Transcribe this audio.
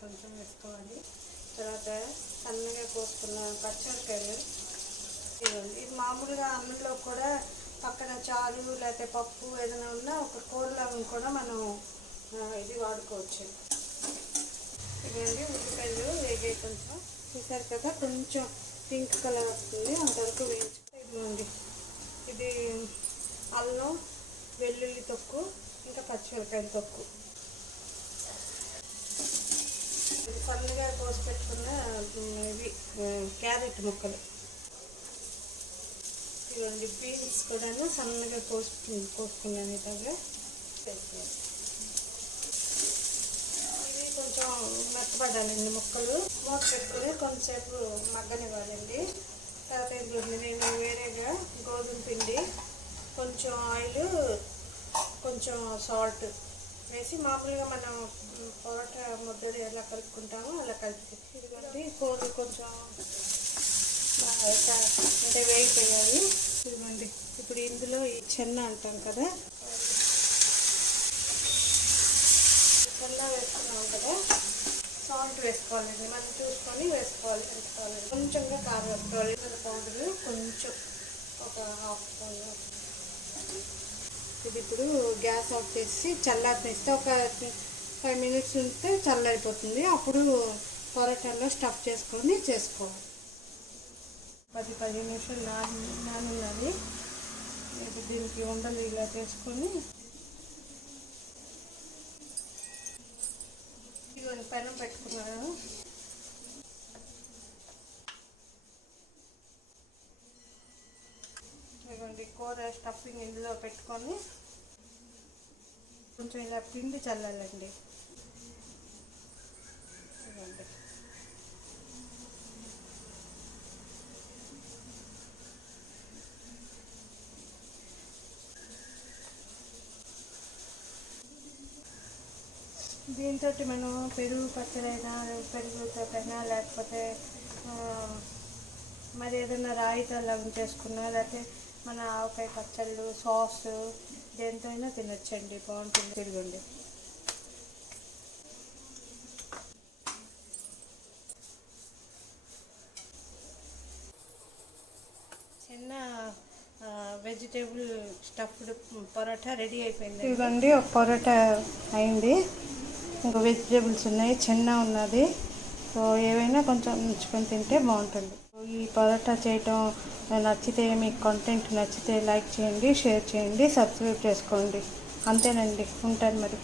కొంచెం వేసుకోవాలి. తర్వాత సన్నగా కోసుకున్న పచ్చిమిరపకాయలు ఇవ్వండి. ఇది మామూలుగా అన్నంలో కూడా పక్కన చారు లేకపోతే పప్పు ఏదైనా ఉన్నా ఒక కూరలాగా కూడా మనం ఇది వాడుకోవచ్చు. ఇవ్వండి ఉల్లిపాయలు వేగే కొంచెం చూసారు కదా, కొంచెం పింక్ కలర్ వస్తుంది, అంతవరకు వేయించుకుంటే ఇవ్వండి. ఇది అల్లం వెల్లుల్లి తొక్కు ఇంకా పచ్చిమిరపకాయల తొక్కు, ఇది సన్నగా కోసి పెట్టుకున్న ఇవి క్యారెట్ ముక్కలు, ఇవ్వండి బీన్స్ కూడా సన్నగా కోసుకున్నాను. ఇలాగా ఇవి కొంచెం మెత్తపడాలండి ముక్కలు. మూత పెట్టుకుని కొంచెంసేపు మగ్గనివ్వాలండి. తర్వాత ఇవ్వండి నేను వేరేగా గోధుమ పిండి, కొంచెం ఆయిల్, కొంచెం సాల్ట్ వేసి మామూలుగా మనం పొరోటా ముద్దలు ఎలా కలుపుకుంటామో అలా కలిపి ఇదిగోండి కూరలు కొంచెం అంటే వేగిపోయాయి. ఇదిగోండి ఇప్పుడు ఇందులో ఈ చెన్న అంటాం కదా, చెన్న వేసుకున్నాం కదా, సాల్ట్ వేసుకోవాలండి. మనం చూసుకొని వేసుకోవాలి, వేసుకోవాలి. కొంచెంగా కారం వేసుకోవాలి. పౌడర్ కొంచెం ఒక హాఫ్ స్పూన్. ఇది ఇప్పుడు గ్యాస్ ఆఫ్ చేసి చల్లారనిస్తే ఒక 5 minutes ఉంటే చల్లారిపోతుంది. అప్పుడు పొరాటాలో స్టఫ్ చేసుకొని చేసుకోవాలి. 10-15 నిమిషాలు నానున్నది. దీనికి ఉండలు ఇలా చేసుకొని ఇవన్నీ పెనం పెట్టుకున్నాను. ఇవ్వండి కూర స్టఫింగ్ ఇందులో పెట్టుకొని కొంచెం ఇలా పిండి చల్లాలండి. ఇవ్వండి దీంతో మనం పెరుగు పచ్చడైనా పెరుగుతోటైనా లేకపోతే మరి ఏదైనా రాయితీలాగా చేసుకున్నా లేకపోతే మన ఆవకాయ పచ్చళ్ళు సాస్ దేంతో అయినా తినచ్చండి, బాగుంటుంది. తిరగండి చిన్న వెజిటేబుల్ స్టఫ్డ్ పరోటా రెడీ అయిపోయింది. ఇదిగోండి ఒక పరోటా అయింది, ఇంకా వెజిటేబుల్స్ ఉన్నాయి, చిన్న ఉన్నది. సో ఏవైనా కొంచెం ఉంచుకొని తింటే బాగుంటుంది. ఈ పరోటా చేయటం నచ్చితే, మీకు కంటెంట్ నచ్చితే లైక్ చేయండి, షేర్ చేయండి, సబ్స్క్రైబ్ చేసుకోండి. అంతేనండి, ఉంటాను మరి.